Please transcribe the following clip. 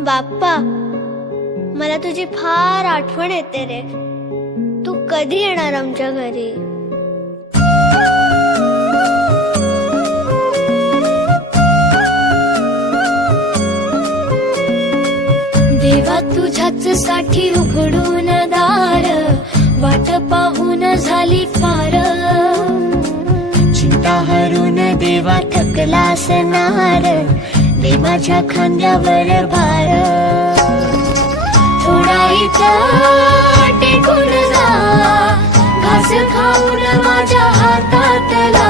बाप्पा, मला तुझी फार आठवण येते रे. तू कधी येणार आमच्या घरी? देवा तुझ्याच साठी उघडून दार, वाट पाहून झाली फार. चिंता हरून देवा थकला असणार, दे माझ्या खांद्यावर भार. थोडा इथं टेकून जा, घास खाऊन माझ्या हातातला.